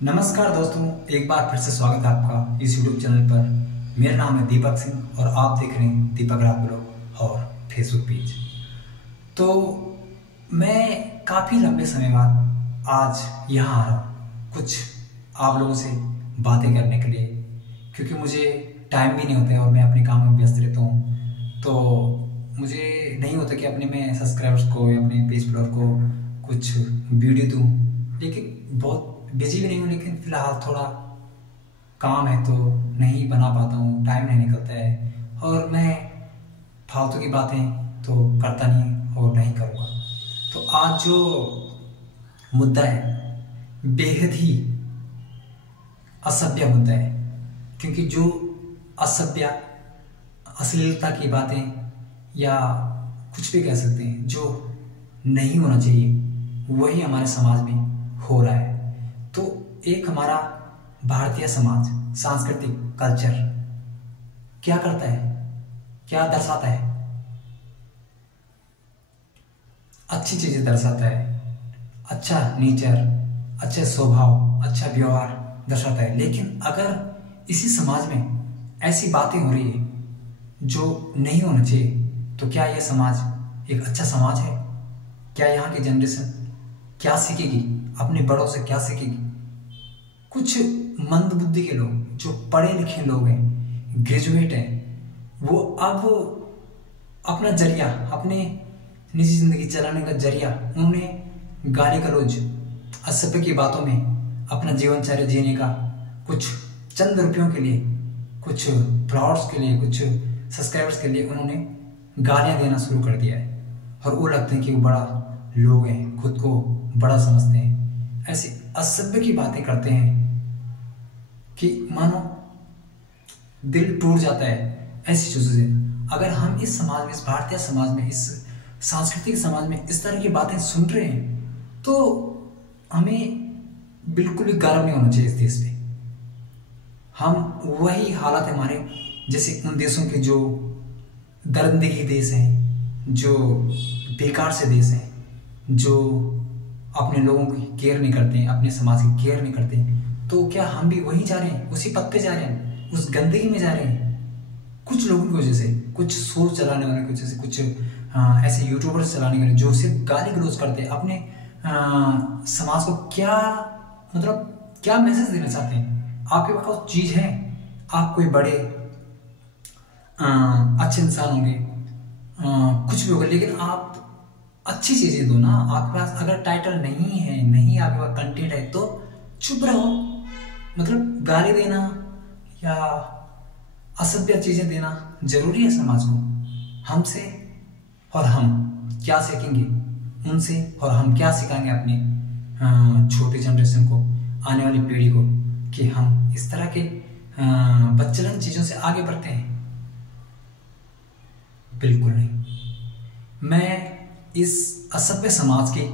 नमस्कार दोस्तों, एक बार फिर से स्वागत है आपका इस यूट्यूब चैनल पर। मेरा नाम है दीपक सिंह और आप देख रहे हैं दीपक राज ब्लॉग और फेसबुक पेज। तो मैं काफ़ी लंबे समय बाद आज यहाँ आ रहा हूँ कुछ आप लोगों से बातें करने के लिए, क्योंकि मुझे टाइम भी नहीं होता है और मैं अपने काम में व्यस्त रहता हूँ। तो मुझे नहीं होता कि अपने मैं सब्सक्राइबर्स को या अपने पेज फॉलोअर को कुछ वीडियो दूँ, लेकिन बहुत बिजी भी नहीं हूँ, लेकिन फ़िलहाल थोड़ा काम है तो नहीं बना पाता हूँ, टाइम नहीं निकलता है और मैं फालतू की बातें तो करता नहीं और नहीं करूँगा। तो आज जो मुद्दा है बेहद ही असभ्य मुद्दा है, क्योंकि जो असभ्य अश्लीलता की बातें या कुछ भी कह सकते हैं जो नहीं होना चाहिए वही हमारे समाज में हो रहा है। तो एक हमारा भारतीय समाज सांस्कृतिक कल्चर क्या करता है, क्या दर्शाता है? अच्छी चीजें दर्शाता है, अच्छा नेचर, अच्छे स्वभाव, अच्छा व्यवहार दर्शाता है। लेकिन अगर इसी समाज में ऐसी बातें हो रही है जो नहीं होना चाहिए, तो क्या यह समाज एक अच्छा समाज है? क्या यहाँ की जनरेशन क्या सीखेगी, अपने बड़ों से क्या सीखेगी? कुछ मंद बुद्धि के लोग जो पढ़े लिखे लोग हैं, ग्रेजुएट हैं, वो अब अपना जरिया, अपने निजी जिंदगी चलाने का जरिया उन्होंने गाली गलौज, असभ्य की बातों में अपना जीवनचर्या जीने का, कुछ चंद रुपयों के लिए, कुछ फ्लॉवर्स के लिए, कुछ सब्सक्राइबर्स के लिए उन्होंने गालियां देना शुरू कर दिया है और वो लगते हैं कि वो बड़ा लोग हैं, खुद को बड़ा समझते हैं। ऐसी असभ्य की बातें करते हैं कि मानो दिल टूट जाता है ऐसी चीजों से। अगर हम इस समाज में, इस भारतीय समाज में, इस सांस्कृतिक समाज में इस तरह की बातें सुन रहे हैं तो हमें बिल्कुल भी गर्व नहीं होना चाहिए इस देश पे। हम वही हालात है हमारे जैसे उन देशों के जो दरिंदगी देश हैं, जो बेकार से देश हैं, जो अपने लोगों की केयर नहीं करते हैं, अपने समाज की केयर नहीं करते हैं। तो क्या हम भी वहीं जा रहे हैं, उसी पथ पे जा रहे हैं, उस गंदगी में जा रहे हैं? कुछ लोगों की वजह से, कुछ सोच चलाने वाले की वजह से, कुछ ऐसे यूट्यूबर्स चलाने वाले जो सिर्फ गाली गलौज करते हैं, अपने समाज को क्या मतलब क्या मैसेज देना चाहते हैं? आपके पास चीज है, आप कोई बड़े अच्छे इंसान होंगे, कुछ भी होगा, लेकिन आप अच्छी चीजें दो ना। आपके पास अगर टाइटल नहीं है, नहीं आपके पास कंटेंट है तो चुप रहो। मतलब गाली देना या असभ्य चीजें देना जरूरी है समाज को? हमसे और हम क्या सीखेंगे उनसे, और हम क्या सिखाएंगे अपनी छोटी जनरेशन को, आने वाली पीढ़ी को, कि हम इस तरह के बच्चलन चीजों से आगे बढ़ते हैं? बिल्कुल नहीं। मैं इस असभ्य समाज की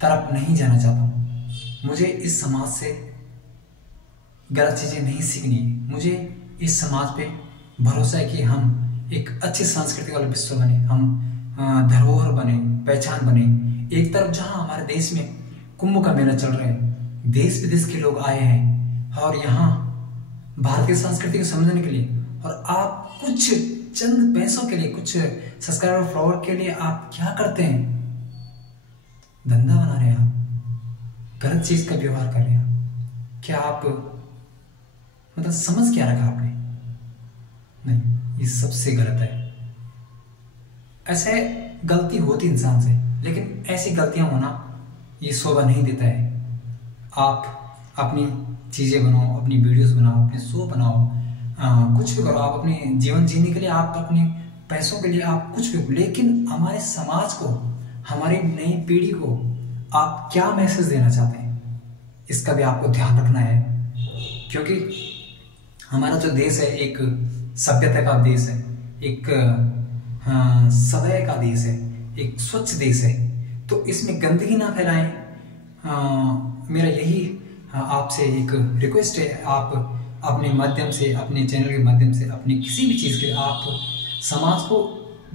तरफ नहीं जाना चाहता हूं। मुझे इस समाज से गलत चीजें नहीं सीखनी है। मुझे इस समाज पे भरोसा है कि हम एक अच्छे संस्कृति वाला विश्व बने, हम धरोहर बने, पहचान बने। एक तरफ जहां हमारे देश में कुंभ का मेला चल रहा है, देश विदेश के लोग आए हैं और यहाँ भारतीय संस्कृति को समझने के लिए, और आप कुछ चंद पैसों के लिए, कुछ सब्सक्राइबर फॉलोअर के लिए आप क्या करते हैं? धंधा बना रहे हैं, आप गलत चीज का व्यवहार कर रहे हैं। क्या आप मतलब समझ क्या रखा आपने? नहीं, ये सबसे गलत है। ऐसे गलती होती इंसान से, लेकिन ऐसी गलतियां होना ये शोभा नहीं देता है। आप अपनी चीजें बनाओ, अपनी वीडियोस बनाओ, अपने शो बनाओ, कुछ भी करो, आप अपने जीवन जीने के लिए, आप अपने पैसों के लिए, आप कुछ भी, लेकिन हमारे समाज को, हमारी नई पीढ़ी को आप क्या मैसेज देना चाहते हैं, इसका भी आपको ध्यान रखना है। क्योंकि हमारा जो देश है एक सभ्यता का देश है, एक सदैव का देश है, एक स्वच्छ देश है। तो इसमें गंदगी ना फैलाएं। मेरा यही आपसे एक रिक्वेस्ट है, आप अपने माध्यम से, अपने चैनल के माध्यम से, अपनी किसी भी चीज़ के, आप समाज को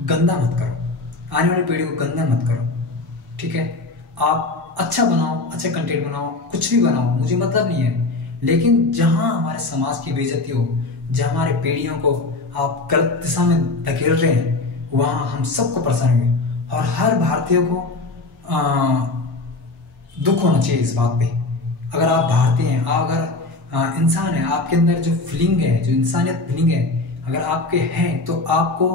गंदा मत करो, आने वाली पीढ़ी को गंदा मत करो, ठीक है? आप आप अच्छा बनाओ, अच्छा कंटेंट बनाओ, कुछ भी बनाओ, मुझे मतलब नहीं है। लेकिन जहां हमारे समाज की बेइज्जती हो, जहां हमारे पीढ़ियों को आप गलत दिशा में धकेल रहे हैं, वहां हम सबको परेशान होंगे। और हर भारतीय को दुख होना चाहिए इस बात पे। अगर आप भारतीय हैं, आप अगर इंसान है, आपके अंदर जो फीलिंग है, जो इंसानियत फीलिंग है अगर आपके हैं, तो आपको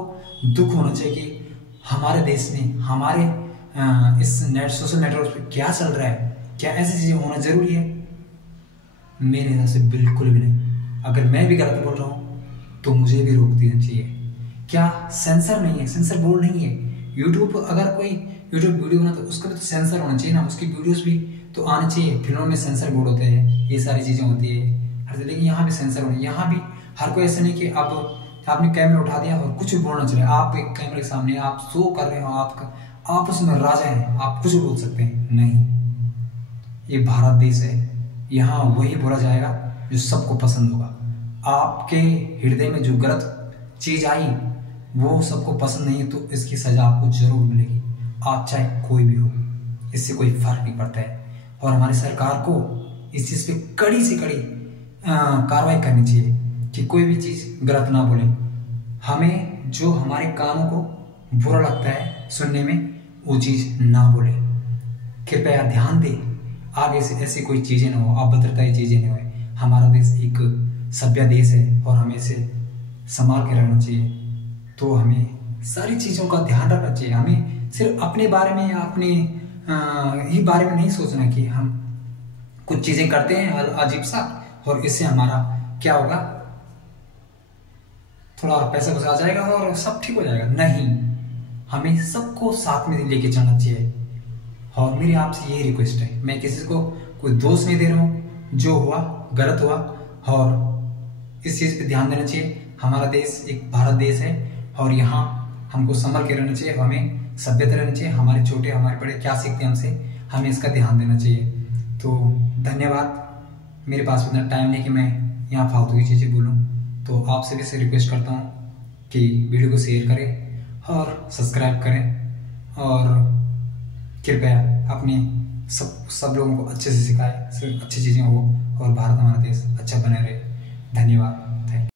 दुख होना चाहिए कि हमारे देश में, हमारे इस सोशल नेटवर्क पे क्या चल रहा है। क्या ऐसी चीजें होना जरूरी है? मेरे हिसाब से बिल्कुल भी नहीं। अगर मैं भी गलत बोल रहा हूँ तो मुझे भी रोक देना चाहिए। क्या सेंसर नहीं है? सेंसर बोर्ड नहीं है। यूट्यूब, अगर कोई यूट्यूब वीडियो बना तो उसका भी तो सेंसर होना चाहिए ना, उसकी वीडियोस भी तो आने चाहिए। फिल्मों में सेंसर बोर्ड होते हैं, ये सारी चीजें होती है। लेकिन यहाँ भी सेंसर होने, यहाँ भी हर कोई ऐसा नहीं कि अब आपने कैमरा उठा दिया और कुछ भी बोलना चाहिए। आप एक कैमरे के सामने आप शो कर रहे हो, आप उसमें राजा हैं, आप कुछ बोल सकते हैं? नहीं, ये भारत देश है, यहाँ वही बोला जाएगा जो सबको पसंद होगा। आपके हृदय में जो गलत चीज आई वो सबको पसंद नहीं है तो इसकी सजा आपको जरूर मिलेगी, आप चाहे कोई भी हो, इससे कोई फर्क नहीं पड़ता है। और हमारी सरकार को इस चीज पे कड़ी से कड़ी कार्रवाई करनी चाहिए कि कोई भी चीज गलत ना बोले। हमें जो हमारे कानों को बुरा लगता है सुनने में, वो चीज ना बोले। कृपया ध्यान दें, आगे से ऐसी कोई चीजें ना हो, अभद्रता चीजें ना हो। हमारा देश एक सभ्य देश है और हमें इसे संभाल के रखना चाहिए। तो हमें सारी चीजों का ध्यान रखना चाहिए। हमें सिर्फ अपने बारे में या अपने ही बारे में नहीं सोचना कि हम कुछ चीजें करते हैं अजीब सा और इससे हमारा क्या होगा, थोड़ा पैसा वैसा आ जाएगा और सब ठीक हो जाएगा। नहीं, हमें सबको साथ में लेके चलना चाहिए। और मेरी आपसे यही रिक्वेस्ट है, मैं किसी को कोई दोष नहीं दे रहा हूँ, जो हुआ गलत हुआ और इस चीज पे ध्यान देना चाहिए। हमारा देश एक भारत देश है और यहाँ हमको संभल के रहना चाहिए, हमें सभ्यता रहना चाहिए। हमारे छोटे हमारे बड़े क्या सीखते हैं हमसे, हमें इसका ध्यान देना चाहिए। तो धन्यवाद। मेरे पास उतना टाइम नहीं कि मैं यहाँ फालतू की चीज़ें बोलूँ, तो आपसे भी से रिक्वेस्ट करता हूँ कि वीडियो को शेयर करें और सब्सक्राइब करें और कृपया अपने सब लोगों को अच्छे से सिखाएं, अच्छी चीज़ें हो और भारत हमारा देश अच्छा बने रहे। धन्यवाद।